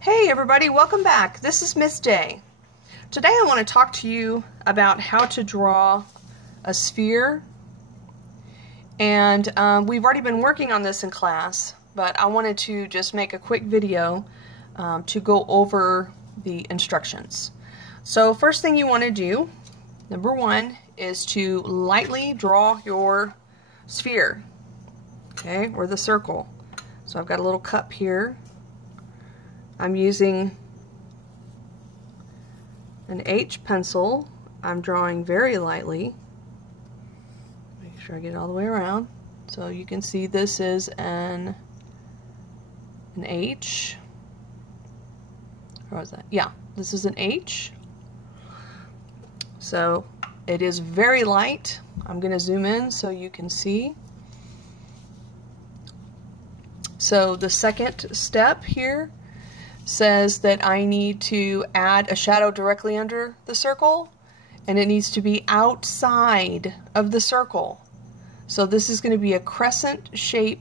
Hey everybody, welcome back. This is Miss Day. Today I want to talk to you about how to draw a sphere. And we've already been working on this in class, but I wanted to just make a quick video to go over the instructions. So first thing you want to do, number one, is to lightly draw your sphere, okay, or the circle. So I've got a little cup here. I'm using an H pencil. I'm drawing very lightly. Make sure I get it all the way around. So you can see this is an H. Or was that? Yeah, this is an H. So it is very light. I'm going to zoom in so you can see. So the second step here says that I need to add a shadow directly under the circle, and it needs to be outside of the circle. So this is going to be a crescent shape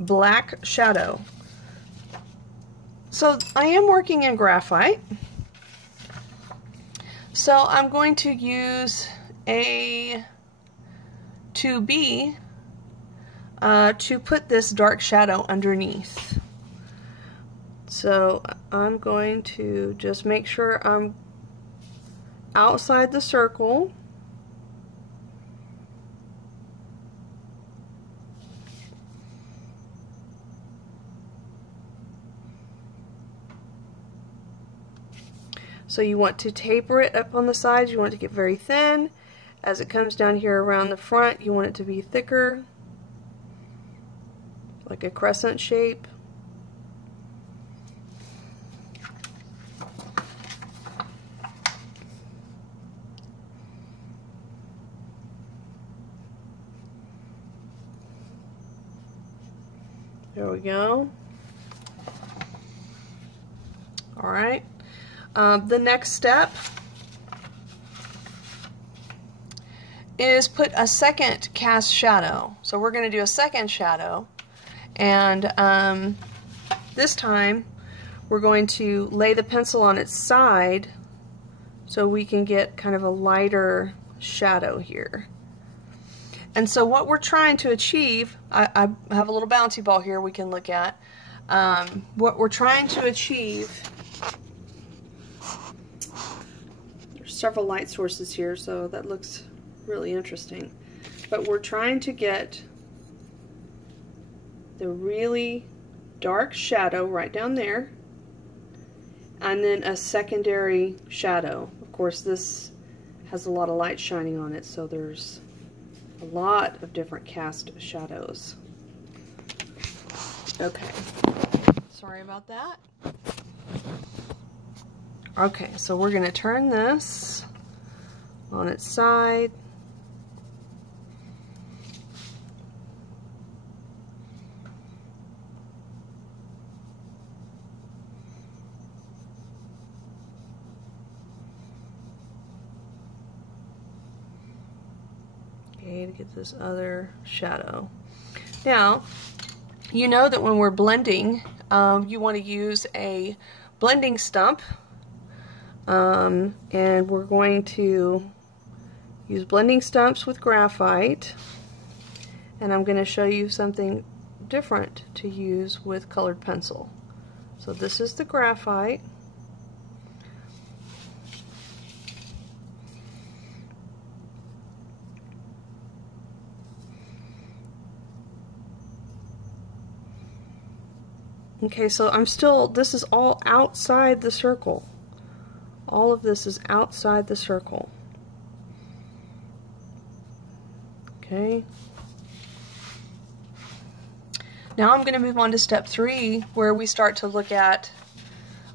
black shadow. So I am working in graphite, so I'm going to use a 2B to put this dark shadow underneath. So I'm going to just make sure I'm outside the circle. So you want to taper it up on the sides. You want it to get very thin. As it comes down here around the front, you want it to be thicker, like a crescent shape. There we go. All right. The next step is put a second cast shadow. So we're going to do a second shadow, and this time we're going to lay the pencil on its side so we can get kind of a lighter shadow here. And so what we're trying to achieve, I have a little bouncy ball here we can look at. What we're trying to achieve, there's several light sources here, so that looks really interesting. But we're trying to get the really dark shadow right down there, and then a secondary shadow. Of course, this has a lot of light shining on it, so there's a lot of different cast shadows. Okay, sorry about that. Okay, so we're going to turn this on its side. To get this other shadow. Now, you know that when we're blending, you want to use a blending stump, and we're going to use blending stumps with graphite, and I'm going to show you something different to use with colored pencil. So this is the graphite. Okay, so this is all outside the circle. All of this is outside the circle. Okay. Now I'm going to move on to step 3, where we start to look at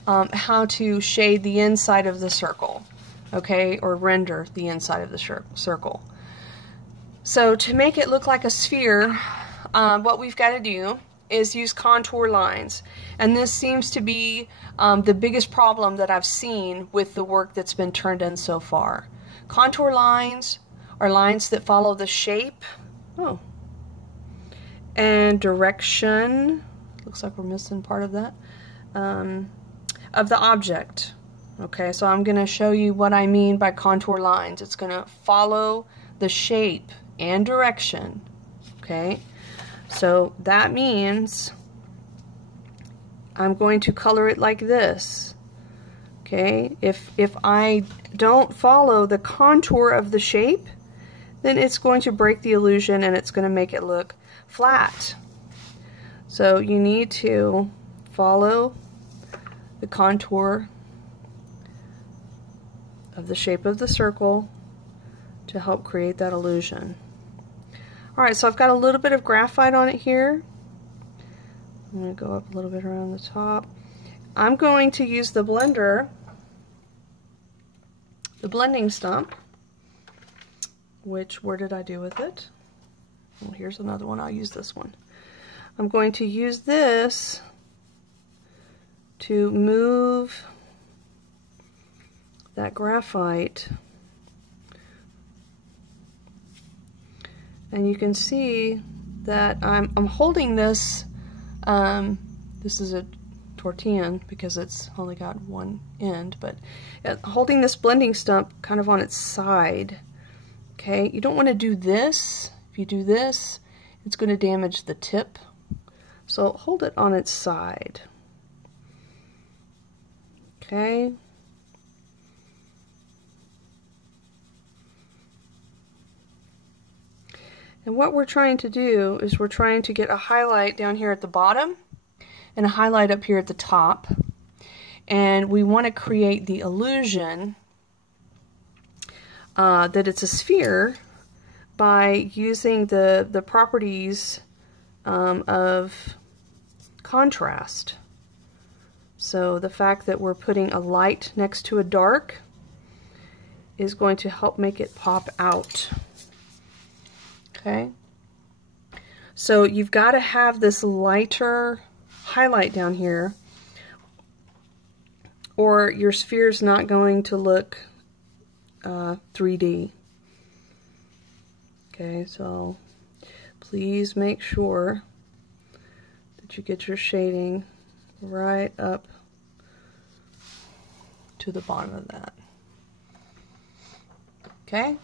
how to shade the inside of the circle, okay, or render the inside of the circle. So to make it look like a sphere, what we've got to do is use contour lines, and this seems to be the biggest problem that I've seen with the work that's been turned in so far. Contour lines are lines that follow the shape and direction. Looks like we're missing part of that. the object. Okay, so I'm going to show you what I mean by contour lines. It's going to follow the shape and direction. Okay, so that means I'm going to color it like this. Okay, if I don't follow the contour of the shape, then it's going to break the illusion and it's going to make it look flat. So you need to follow the contour of the shape of the circle to help create that illusion. Alright, so I've got a little bit of graphite on it here. I'm going to go up a little bit around the top. I'm going to use the blender, the blending stump, which, where did I do with it? Well, here's another one. I'll use this one. I'm going to use this to move that graphite, and you can see that I'm holding this. This is a tortillon because it's only got one end, but holding this blending stump kind of on its side. Okay, you don't want to do this. If you do this, it's going to damage the tip. So hold it on its side. Okay. And what we're trying to do is we're trying to get a highlight down here at the bottom and a highlight up here at the top. And we want to create the illusion that it's a sphere by using the properties of contrast. So the fact that we're putting a light next to a dark is going to help make it pop out. Okay, so you've got to have this lighter highlight down here, or your sphere is not going to look 3D. Okay, so please make sure that you get your shading right up to the bottom of that. Okay.